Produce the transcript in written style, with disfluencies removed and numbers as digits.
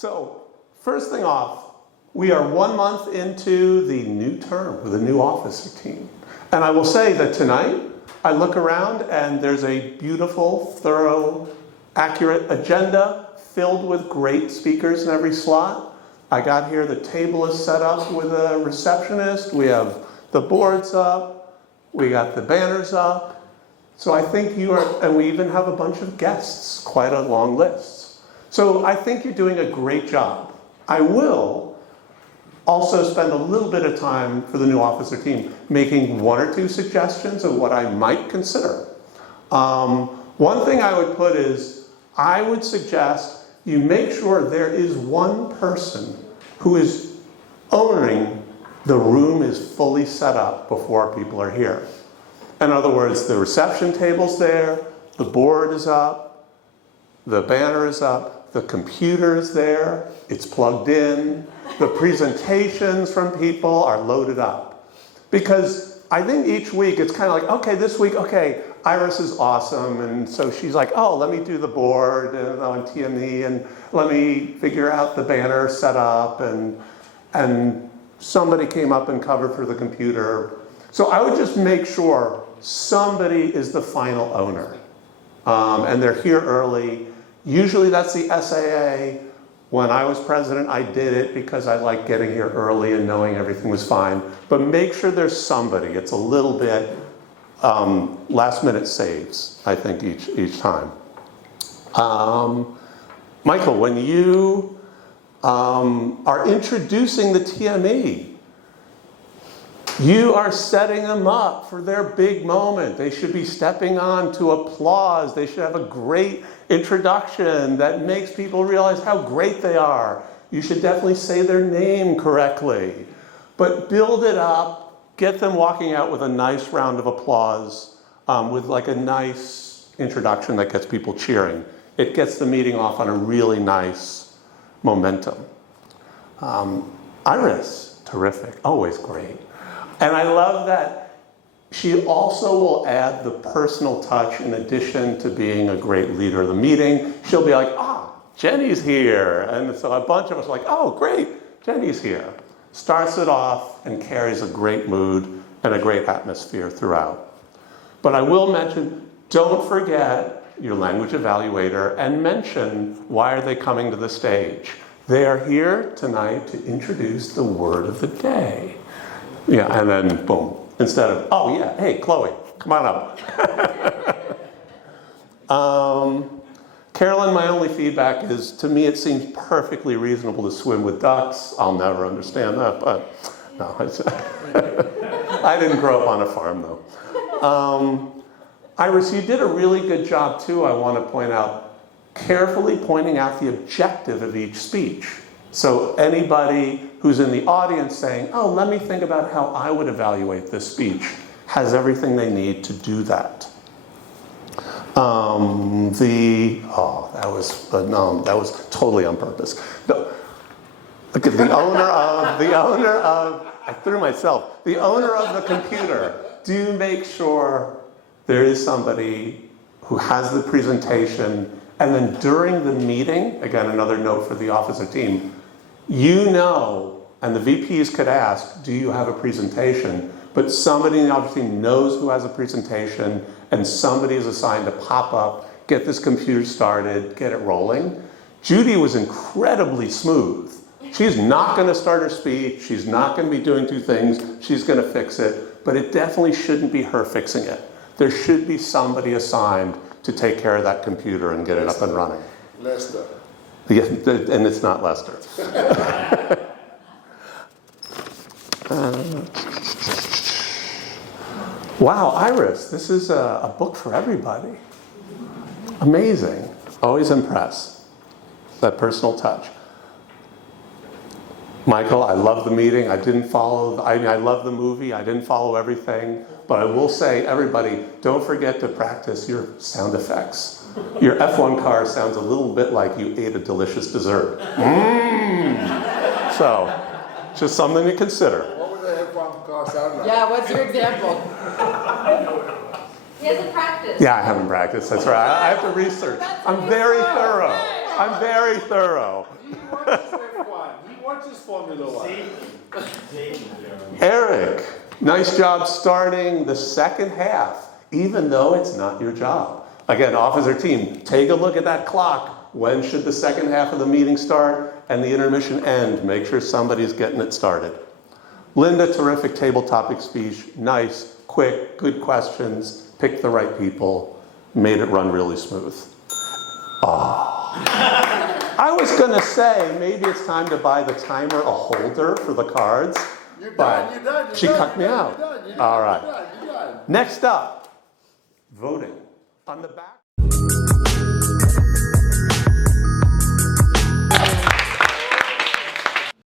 So, first thing off, we are 1 month into the new term with a new officer team. And I will say that tonight, I look around and there's a beautiful, thorough, accurate agenda filled with great speakers in every slot. I got here, the table is set up with a receptionist. We have the boards up. We got the banners up. So I think you are, and we even have a bunch of guests, quite a long list. So I think you're doing a great job. I will also spend a little bit of time for the new officer team making 1 or 2 suggestions of what I might consider. One thing I would put is, I would suggest you make sure there is one person who is owning the room is fully set up before people are here. In other words, the reception table's there, the board is up, the banner is up, the computer is there, it's plugged in, the presentations from people are loaded up. Because I think each week it's kind of like, okay, this week, okay, Iris is awesome, and so she's like, oh, let me do the board and on TME, and let me figure out the banner setup, and somebody came up and covered for the computer. So I would just make sure somebody is the final owner, and they're here early. Usually that's the SAA. When I was president, I did it because I liked getting here early and knowing everything was fine. But make sure there's somebody. It's a little bit last minute saves, I think, each time. Michael, when you are introducing the TME, you are setting them up for their big moment. They should be stepping on to applause. They should have a great introduction that makes people realize how great they are. You should definitely say their name correctly. But build it up, get them walking out with a nice round of applause, with like a nice introduction that gets people cheering. It gets the meeting off on a really nice momentum. Iris, terrific, always great. And I love that she also will add the personal touch in addition to being a great leader of the meeting. She'll be like, Jenny's here. And so a bunch of us are like, oh, great, Jenny's here. Starts it off and carries a great mood and a great atmosphere throughout. But I will mention, don't forget your language evaluator and mention why are they coming to the stage. They are here tonight to introduce the word of the day. Yeah, and then boom. Instead of, oh yeah, hey, Chloe, come on up. Carolyn, my only feedback is, to me, it seems perfectly reasonable to swim with ducks. I'll never understand that, but no, I didn't grow up on a farm, though. Iris, you did a really good job, too, I want to point out, carefully pointing out the objective of each speech. So anybody who's in the audience saying, oh, let me think about how I would evaluate this speech, has everything they need to do that. That was totally on purpose. No, look at the owner of, I threw myself, the owner of the computer. Do make sure there is somebody who has the presentation, and then during the meeting, again, another note for the officer team, you know, and the VPs could ask, do you have a presentation? But somebody in the office team knows who has a presentation, and somebody is assigned to pop up, get this computer started, get it rolling. Judy was incredibly smooth. She's not going to start her speech. She's not going to be doing 2 things. She's going to fix it. But it definitely shouldn't be her fixing it. There should be somebody assigned to take care of that computer and get it up and running. Lester. Yeah, and it's not Lester. Wow, Iris, this is a book for everybody. Amazing. Always impressed. That personal touch. Michael, I love the meeting. I didn't follow, I love the movie. I didn't follow everything. But I will say, everybody, don't forget to practice your sound effects. Your F1 car sounds a little bit like you ate a delicious dessert. So, just something to consider. What would the F1 car sound like? Yeah, what's your example? He hasn't practiced. Yeah, I haven't practiced. That's right. I have to research. I'm very thorough. I'm very thorough. watches F1. He watches Formula One. Eric, nice job starting the second half, even though it's not your job. Again, officer team, take a look at that clock. When should the second half of the meeting start and the intermission end? Make sure somebody's getting it started. Linda, terrific table topic speech. Nice, quick, good questions. Pick the right people. Made it run really smooth. I was going to say maybe it's time to buy the timer a holder for the cards. You're But done. she cut me out. All right. You're done. Next up, voting. On the back.